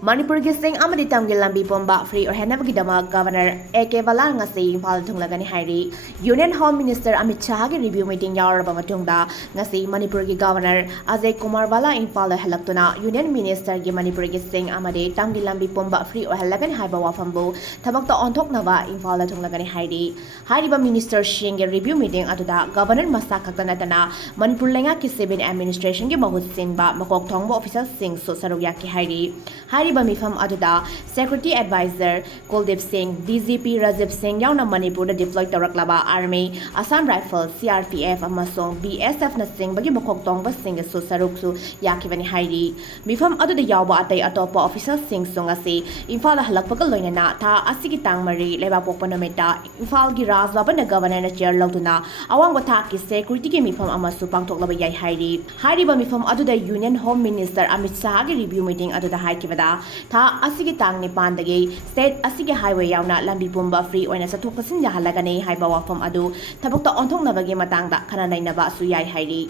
Manipur gising amadi tamgi Lambi Pumba free Oihanabagidamk Governor A.K. Bhalla Ngasi Imphal Tunglagani Hairi Union Home Minister Amit Shah gi review meeting yauraba matungda Ngasi Manipur gi Governor Ajay Kumar Bhalla Imphal halaktuna Union Minister gi Manipur gising amadi tamgi Lambi Pumba free Oihanabagani haiba wafambu thabakta onthoknaba Imphal Tunglagani Hairi Hairiba Minister Singh gi review meeting aduda Governor Masa khaktanatana Manipur lenga ki civil administration gi mahut sinba makok thongba official Singh su sarugya ki Hairi Hairiba mifam aduda Security Advisor Kuldip Singh, DGP Rajiv Singh yauna Manipur da deploy tawraklaba Army, Assam Rifles, CRPF amasong BSF na Singh bagi makok tongba Singh su saruk su yakibani Hairi. Mifam aduda yawba atay atopa official Singh su ngasi Imphal halakpaga loinana tha asigi tangmari lebak pokpa numita Imphal gi Rajbhavan na Governor na chair lawduna awangba thaki security gi mifam amasu pangthoklaba yai Hairi. Hairiba mifam aduda Union Home Minister Amit Shah gi review meeting aduda haikibada tha asigi tang nipandagi state asigi highway yauna Lambi Pumba free oina sathok pasin jahalagani haiba wafam adu thabukta onthoknabagi matangda khana nainaba su yai Hairi.